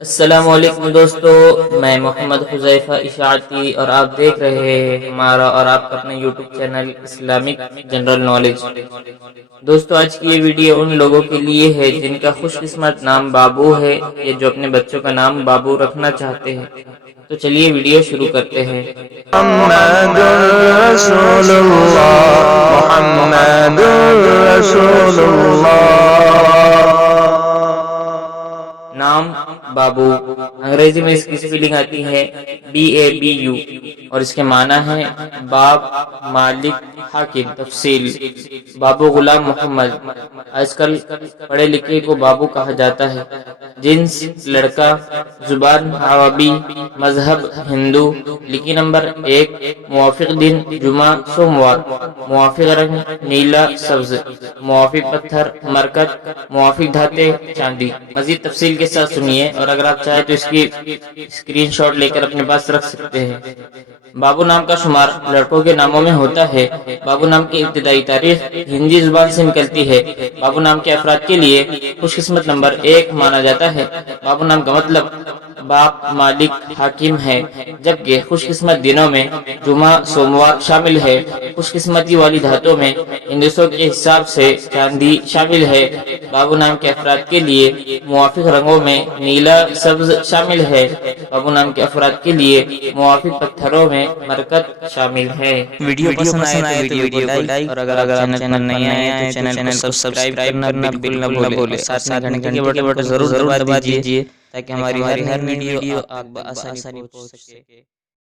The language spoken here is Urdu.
السلام علیکم دوستو، میں محمد حذیفہ اشاعتی اور آپ دیکھ رہے ہیں ہمارا اور آپ کا اپنا YouTube channel Islamic general knowledge. دوستو، آج کی یہ ویڈیو ان لوگوں کے لیے ہے جن کا خوش قسمت نام بابو ہے یا جو اپنے بچوں کا نام بابو رکھنا چاہتے ہیں۔ تو چلیے ویڈیو شروع کرتے ہیں۔ محمد رسول اللہ، محمد رسول اللہ۔ نام بابو، انگریزی میں اس کی سپیلنگ آتی ہے BABU اور اس کے معنی ہے باپ، مالک، حاکم۔ تفصیل: بابو غلام محمد۔ آج کل پڑھے لکھے کو بابو کہا جاتا ہے۔ جنس لڑکا، زبان عربی، مذہب ہندو، لکی نمبر 1، موافق دن جمعہ سوموار، موافق رنگ نیلا سبز، موافق پتھر مرکت، موافق دھاتیں چاندی۔ مزید تفصیل کے ساتھ سنیے اور اگر آپ چاہیں تو اس کی اسکرین شاٹ لے کر اپنے پاس رکھ سکتے ہیں۔ بابو نام کا شمار لڑکوں کے ناموں میں ہوتا ہے۔ بابو نام کی ابتدائی تاریخ ہندی زبان سے نکلتی ہے۔ بابو نام کے افراد کے لیے خوش قسمت نمبر 1 مانا جاتا ہے۔ بابو نام کا مطلب باپ، مالک، حاکم ہے، جبکہ خوش قسمت دنوں میں جمعہ سوموار شامل ہے۔ خوش قسمتی والی دھاتوں میں ہندسوں کے حساب سے چاندی شامل ہے۔ بابو نام کے افراد کے لیے موافق رنگوں میں نیلا سبز شامل ہے۔ بابو نام کے افراد کے لیے موافق پتھروں میں مرکت شامل ہے۔ ویڈیو پسند آئے تو ویڈیو کو لائک، اور اگر آپ چینل پر نئے آئے تو چینل کو سبسکرائب کرنا بالکل نہ بھولیں، اور ساتھ میں گھنٹی کے بٹن کو ضرور دبا دیجیے تاکہ ہماری ہر ویڈیو آپ تک بآسانی پہنچ سکے۔